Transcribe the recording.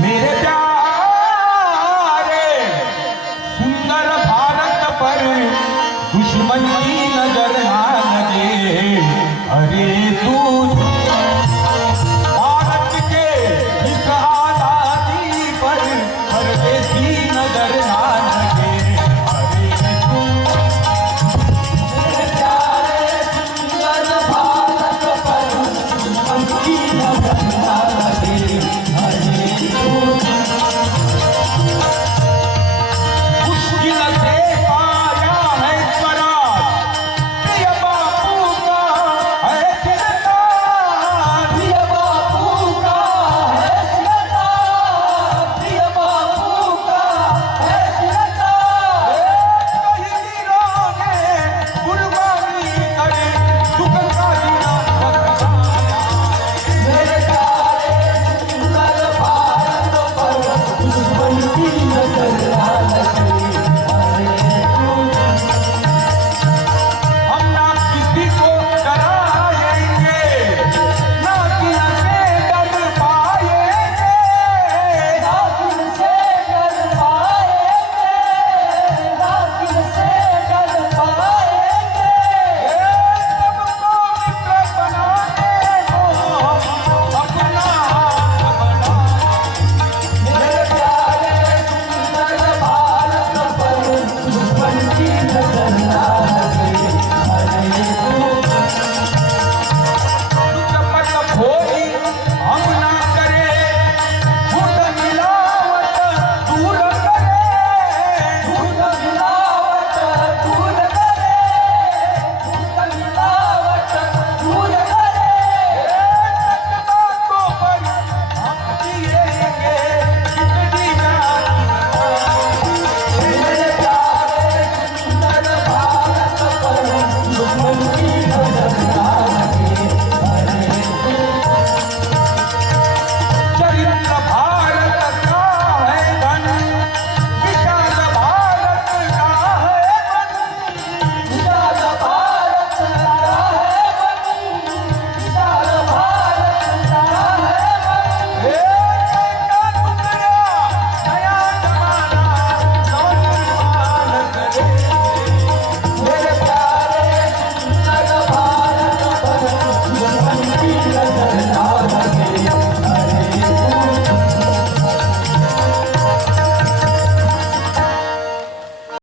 मेरे प्यारे सुंदर भारत पर दुश्मन की नज़र आ लगे। अरे तू Música